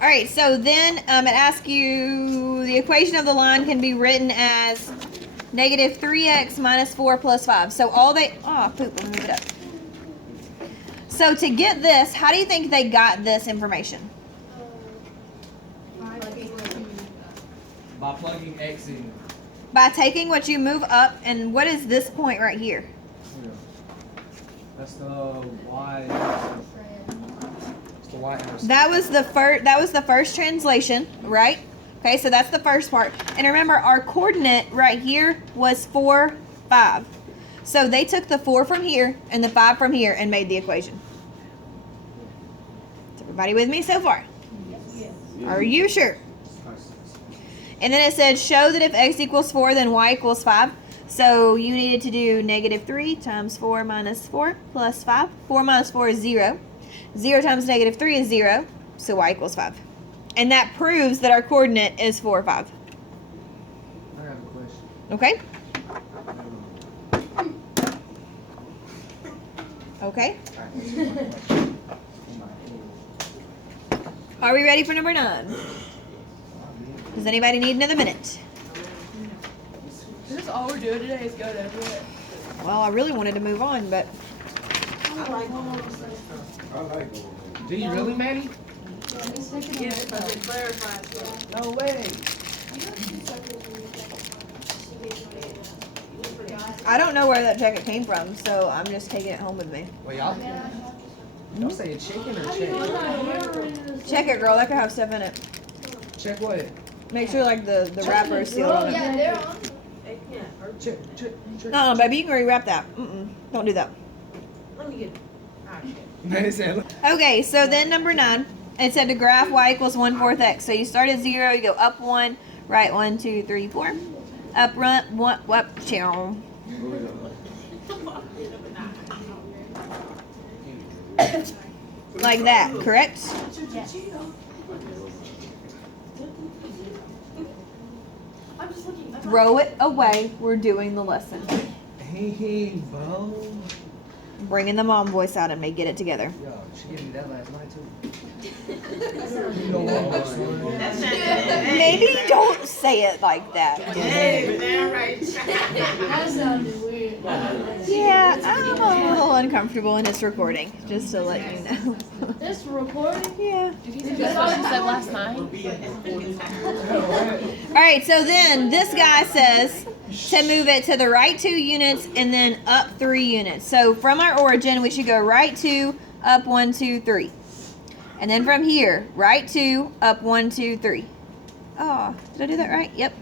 All right, so then it asks you the equation of the line can be written as negative 3x minus 4 plus 5. So all they, poop, let me move it up. So to get this, how do you think they got this information? By plugging x in. By taking what you move up, and what is this point right here? Yeah. That's the y. It's the y intercept. That was the first translation, right? Okay, so that's the first part. And remember, our coordinate right here was 4, 5. So they took the 4 from here and the 5 from here and made the equation. Is everybody with me so far? Yes. Are you sure? And then it said, show that if x equals 4, then y equals 5. So you needed to do negative 3 times 4 minus 4 plus 5. 4 minus 4 is 0. 0 times negative 3 is 0. So y equals 5. And that proves that our coordinate is 4, 5. I have a question. Okay? Okay. Are we ready for number 9? Does anybody need another minute? Is this all we're doing today is go to it? Well, I really wanted to move on, but Do you really, Maddie? Yes, but it clarifies. No way. I don't know where that jacket came from, so I'm just taking it home with me. Wait, y'all saying chicken or check? Check it, girl. That could have stuff in it. Check what? Make sure like the wrapper is sealed on it. Yeah, they're on. Check. No, baby, you can rewrap that. Don't do that. Let me get it. Maddie said, Okay, so then number 9, it said to graph y equals 1/4 x. So you start at 0, you go up 1, right 1, 2, 3, 4, up 1, up, chow. Like that, correct? Yes. I'm just looking. Throw it away. We're doing the lesson. hey, bro. Bringing the mom voice out and may get it together. Yo, she gave me that last night too. Maybe don't say it like that. That sounded weird. Yeah, I'm a little uncomfortable in this recording, just to let you know. This recording? Yeah. That's what you said last night. Alright, so then this guy says to move it to the right 2 units and then up 3 units. So from our origin, we should go right 2, up 1, 2, 3. And then from here, right 2, up 1, 2, 3. Oh, did I do that right? Yep.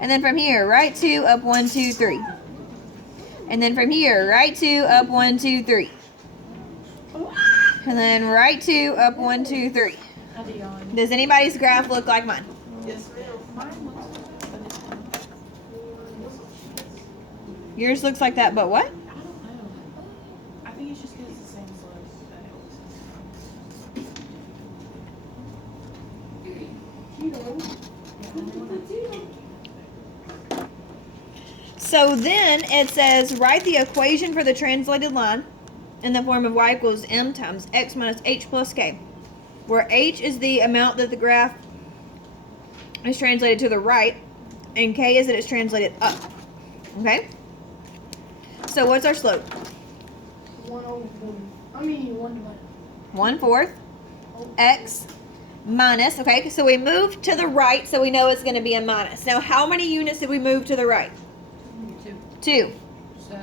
And then from here, right 2, up 1, 2, 3. And then from here, right 2, up 1, 2, 3. And then right 2, up 1, 2, 3. Does anybody's graph look like mine? Yes, ma'am. Yours looks like that, but what? I don't know. I think it's just because it's the same So then it says write the equation for the translated line in the form of y equals m times x minus h plus k, where h is the amount that the graph is translated to the right and k is that it's translated up. Okay? So what's our slope? 1/4 x minus, okay, so we moved to the right, so we know it's going to be a minus. Now, how many units did we move to the right? 2. So,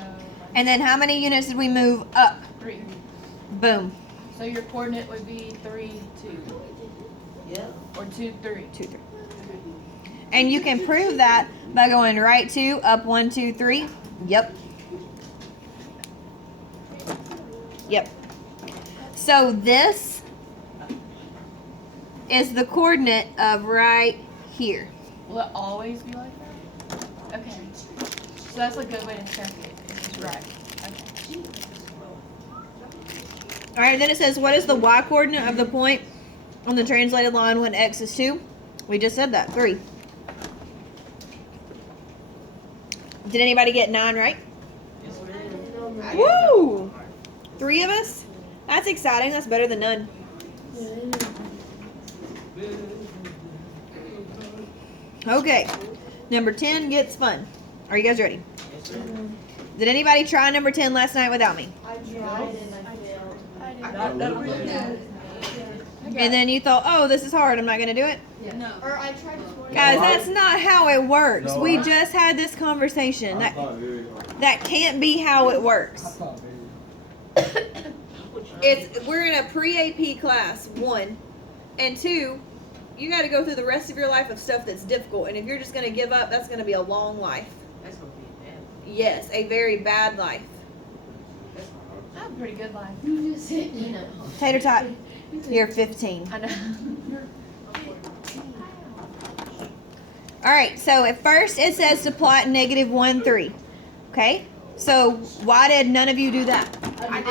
And then how many units did we move up? 3. Boom. So your coordinate would be 3, 2. Yeah. Or 2, 3. 2, 3. And you can prove that by going right 2, up 1, 2, 3. Yep. Yep. So this is the coordinate of right here. Will it always be like that? Okay. So that's a good way to check it. It's just right. Okay. All right, then it says, what is the y coordinate of the point on the translated line when x is 2? We just said that, 3. Did anybody get 9 right? Woo! 3 of us? That's exciting. That's better than none. Okay. Number 10 gets fun. Are you guys ready? Did anybody try number 10 last night without me? I tried and I failed. I did. Not really. And then you thought, oh, this is hard. I'm not going to do it? No. Or I tried this morning. Guys, that's not how it works. No, We I- just had this conversation. I That, thought very hard. that can't be how it works. We're in a pre-AP class, 1. And 2, you got to go through the rest of your life of stuff that's difficult. And if you're just going to give up, that's going to be a long life. That's gonna be bad. Yes, a very bad life. I have a pretty good life. You just hit me. Tater tot, you're 15. I know. All right, so at first it says to plot -1, 3. Okay, so why did none of you do that? I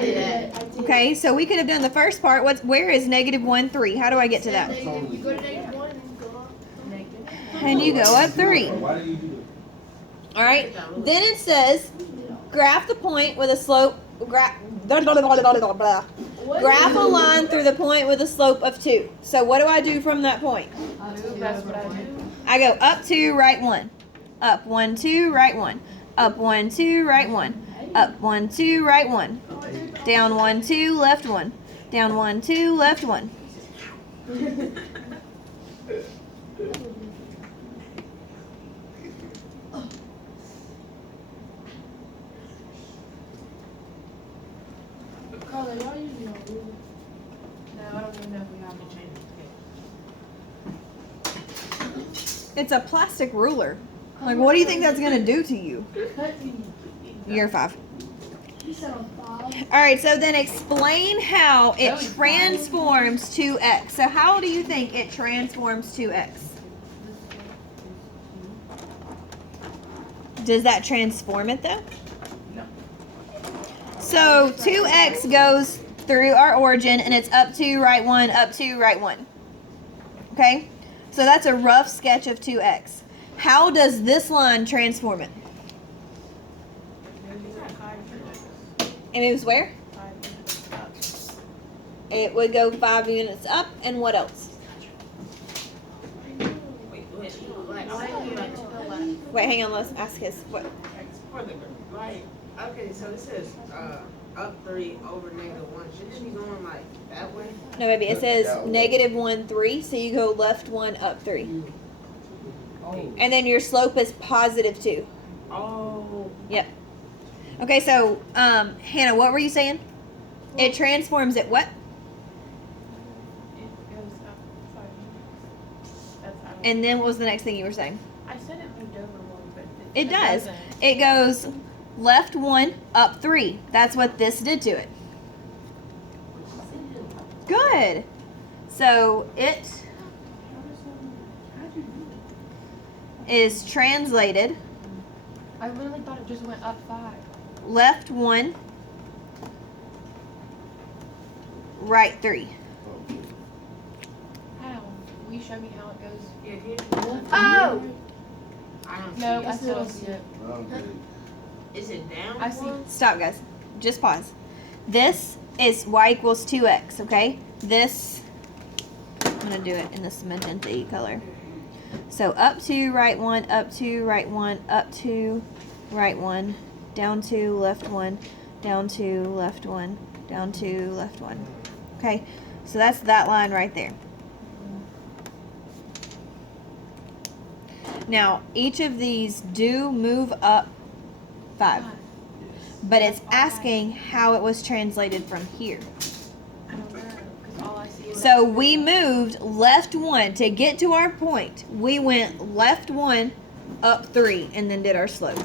did that. Okay, so we could have done the first part. Where is -1, 3? How do I get to that? You go to -1 and go up. And you go up 3. Why do you do All right, then it says graph the point with a slope. Graph a line through the point with a slope of 2. So what do I do from that point? That's what I do. I go up 2, right 1. Up 1, 2, right 1. Up 1, 2, right 1. Up 1, 2, right 1. Down 1, 2, left 1. Down 1, 2, left 1. Carla, y'all usually don't do No, I don't even know if we have to change it. It's a plastic ruler. Like, what do you think that's going to do to you? Cut me. Year 5. You said on 5. All right, so then explain how it transforms to x. So how do you think it transforms to x? Does that transform it though? No. So 2x goes through our origin and it's up 2, right 1, up 2, right 1. Okay? So that's a rough sketch of 2x. How does this line transform it? It moves where? It would go 5 units up, and what else? Wait, hang on, let's ask his. What? Okay, so it says up 3 over -1. Shouldn't it be going like that way? No, baby, it says -1, 3, so you go left 1, up 3. Oh. And then your slope is positive 2. Oh. Yep. Okay, so, Hannah, what were you saying? It transforms it what? It goes up 5 units. That's how And then what was the next thing you were saying? I said it moved over 1, but It does. doesn't. It goes left 1, up 3. That's what this did to it. Good. So it is translated I literally thought it just went up 5. left 1, right 3. How? Will you show me how it goes? Yeah, here. Oh! I don't see No, it. I still don't see it. Is it down? I see. Stop, guys. Just pause. This is y equals 2x, okay? This, I'm going to do it in this magenta color. So up 2, right 1, up 2, right 1, up 2, right 1, down 2, left 1, down 2, left 1, down 2, left 1. Okay, so that's that line right there. Now, each of these do move up 5. But it's asking how it was translated from here. I don't know, because all I see is So we moved left 1 to get to our point. We went left 1, up 3, and then did our slope.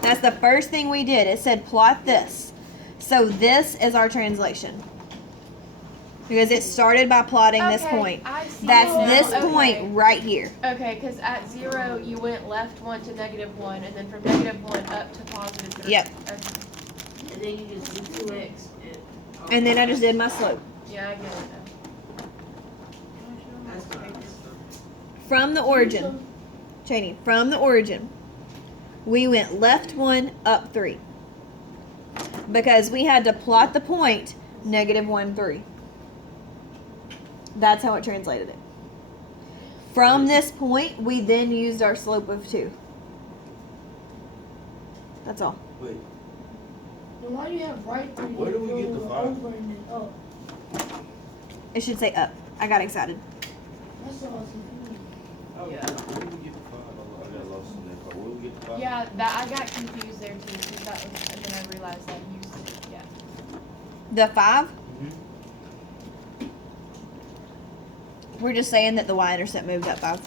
That's the first thing we did. It said plot this. So this is our translation. Because it started by plotting this Okay, point. I see That's it now. this Okay. point right here. Okay, because at 0 you went left 1 to -1, and then from -1 up to +3. Yep. Okay. And then you just do 2x. And then I just did my slope. Yeah, I get it now. That's what From the origin. Cheney, from the origin, we went left 1, up 3. Because we had to plot the point, -1, 3. That's how it translated it. From this point, we then used our slope of 2. That's all. Wait, Then why do you have right 3? Where do we get the go 5? Over and then up. It should say up. I got excited. That's what I was confused. Yeah. Where do we get the 5? I got lost in that part. Where do we get the 5? Yeah, that I got confused there too, because that was, and then I realized I used it. Yeah. The 5, Mhm. we're just saying that the y-intercept moved up 5.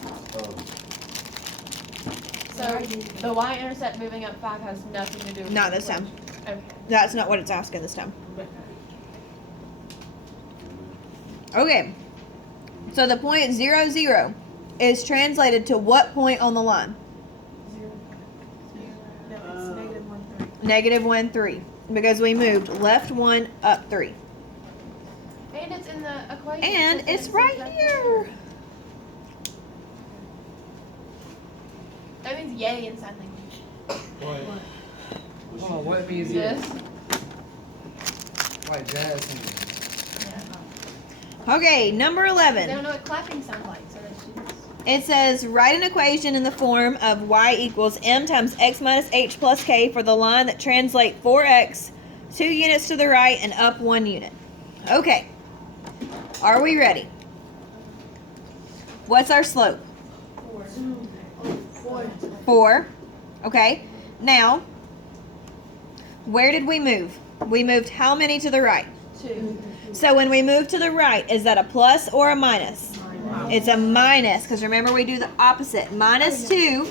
So the y-intercept moving up 5 has nothing to do with Not the this time. equation. Okay. That's not what it's asking this time. Okay. So the point 0, 0 is translated to what point on the line? No, it's negative 1, 3. Negative 1, 3. Because we moved left 1, up 3. And it's in the equation. And because it's it right says here. That means yay in sign language. Hold on, what means it? This. Like jazz. Okay, number They 11. don't know what clapping sounds like, so that's just. It says, write an equation in the form of y equals m times x minus h plus k for the line that translate 4x 2 units to the right and up 1 unit. Okay. Are we ready? What's our slope? 4. 4. Okay. Now, where did we move? We moved how many to the right? 2. So when we move to the right, is that a plus or a minus? It's a minus, because remember we do the opposite. Minus 2.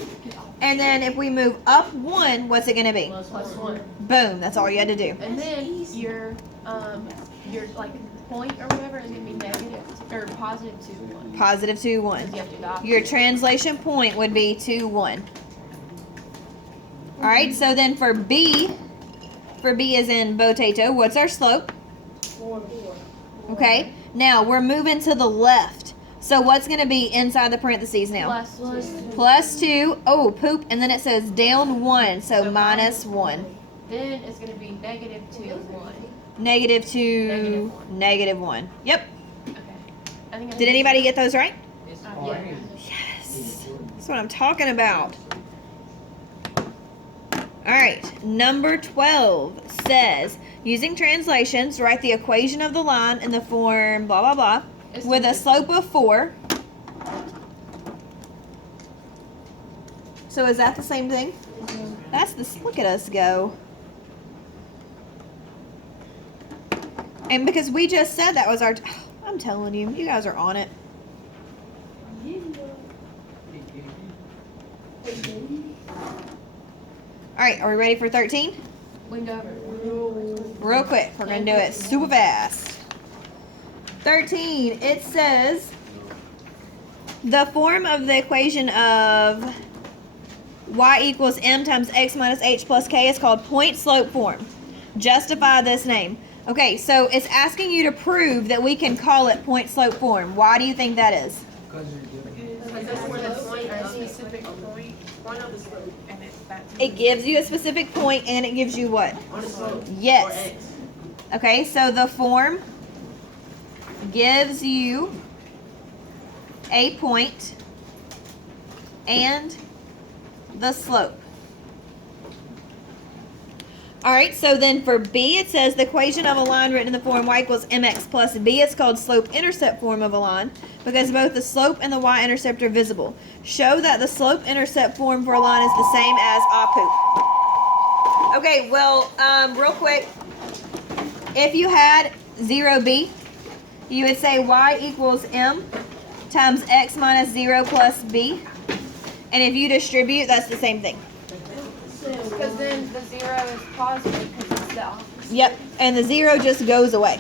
And then if we move up 1, what's it going to be? Plus 1. Boom. That's all you had to do. And then your like point or whatever is gonna be negative or positive 2, 1. Positive 2, 1. Because you have to do the opposite. Your translation point would be 2, 1. Alright, so then for B is in potato, what's our slope? 4. Okay. Now we're moving to the left. So what's going to be inside the parentheses now? Plus 2. Plus 2. Oh, poop. And then it says down 1. So minus 1. Then it's gonna be negative 2, 1. Negative 2. Negative 1. Negative 1. Yep. Okay. I think I Did anybody get those right? It's Yeah. hard. Yes. That's what I'm talking about. Alright, number 12 says, using translations, write the equation of the line in the form blah blah blah It's with a slope of 4. So is that the same thing? That's the, look at us go. And because we just said that was our, I'm telling you, you guys are on it. Alright, are we ready for 13? We can go over. Real quick, we're going to do it super fast. 13, it says the form of the equation of y equals m times x minus h plus k is called point slope form. Justify this name. Okay, so it's asking you to prove that we can call it point slope form. Why do you think that is? Because you're doing Because that's where the point Or of the specific point of the slope And it's that. It gives you a specific point and it gives you what? on the slope. Yes. Or X. Okay, so the form gives you a point and the slope. Alright, so then for B, it says the equation of a line written in the form y equals mx plus b. It's called slope-intercept form of a line because both the slope and the y-intercept are visible. Show that the slope-intercept form for a line is the same as apoop. Okay, well, real quick, if you had 0b, you would say y equals m times x minus 0 plus b. And if you distribute, that's the same thing. Because then the 0 is positive because it's the opposite. Yep, and the 0 just goes away.